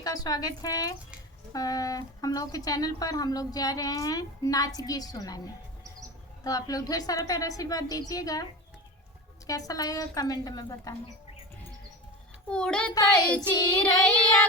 का स्वागत है। हम लोग के चैनल पर हम लोग जा रहे हैं नाच गीत सुनाने, तो आप लोग ढेर सारा प्यारा आशीर्वाद दीजिएगा। कैसा लगेगा कमेंट में बताना। उड़ता चिड़ैया